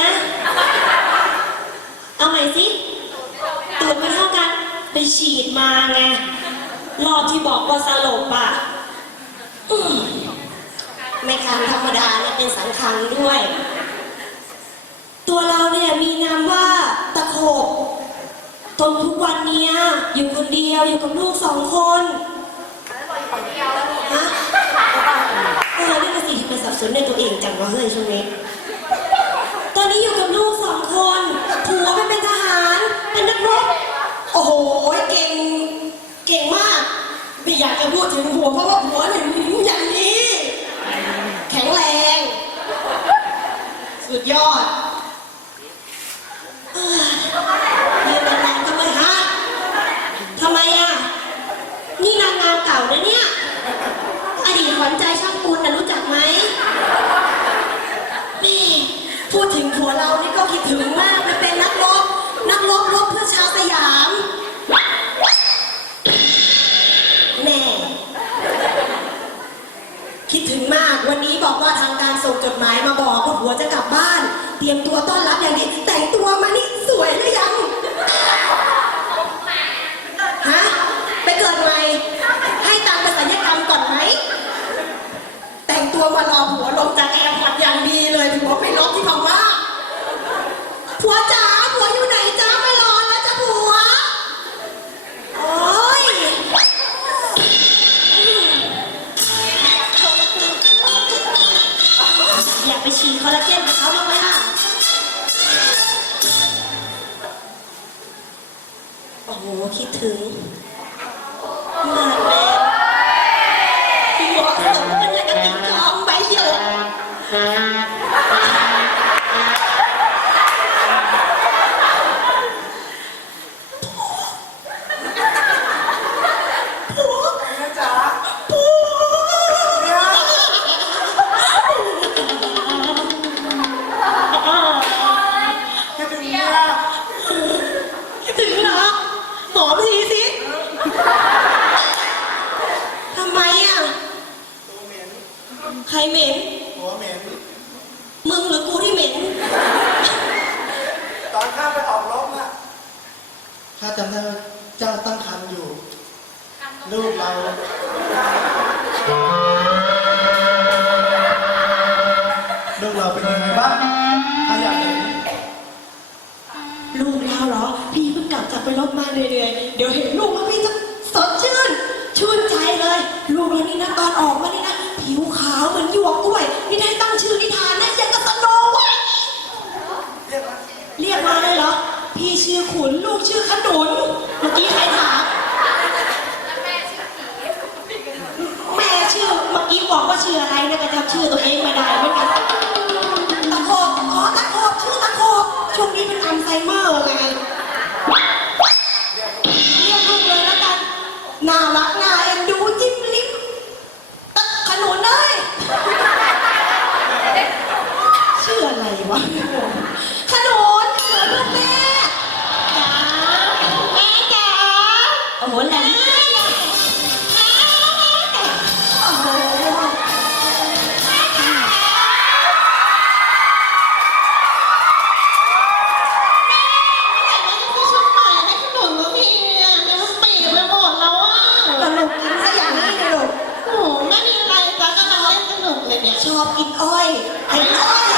นะ เอาใหม่สิตูดไม่เท่ากัน ไปฉีดมาไง รอบที่บอกว่าสลบอะไม่คันธรรมดาเนี่เป็นสังคังด้วย ตัวเราเนี่ยมีนามว่าตะโขบตนทุกวันเนี้ยอยู่คนเดียวอยู่กับลูกสองคนฮะเออนี่เป็นสิ่งที่เป็นสับสนในตัวเองจังว่เฮ้ยช่วงนี้ อนนี้อยู่กับลูกสองคนผัวไปเป็นทหาร เป็นนักรบ โอ้โห เก่ง เก่งมาก ไม่อยากจะพูดถึงผัวเพราะว่าผัวเนี่ยอย่างนี้ แข็งแรง สุดยอดเอ้ยยืนนานๆทำไมฮะทำไมอะ นี่นางงามเก่านะเนี่ย อดีตขวัญใจช่างปูนนะรู้จักไหม แม่พูดถึงผัวเรานี่ก็คิดถึงมากมันเป็นนักรบ นักรบรบเพื่อชาวสยาม แน่ คิดถึ งมาก วันนี้บอกว่าทางการส่งจดหมายมาบอกว่าหัวจะกลับบ้าน เตรียมตัวต้อนรับอย่างดีแต่งตัวมานี่สวยเลยอยังฮ ฉีดคอลลาเจนของเขาบ้างไหมล่ะ โอ้โห คิดถึงมาแล้วหัวสมเป็นอย่างกับติ่งทองไปเยกคิ เหม็น หัวเหม็น มึงหรือกูที่เหม็น ตอนข้าไปออกรบน่ะข้าจำได้ว่าเจ้าตั้งครรภ์อยู่ ลูกเรา ลูกเราเป็นยังไงบ้างข้าอยากเห็น ลูกเราเหรอ พี่เพิ่งกลับจากไปรบมาเหนื่อยๆ เดี๋ยวเห็นลูกแล้วพี่จะสดชื่น ชื่นใจเลย ลูกเรานี่นะตอนออกมานี่นะ ผิวขาวเหมือนหยวกกล้วย เนี่ยชอบกินอ้อยเห็นอ้อย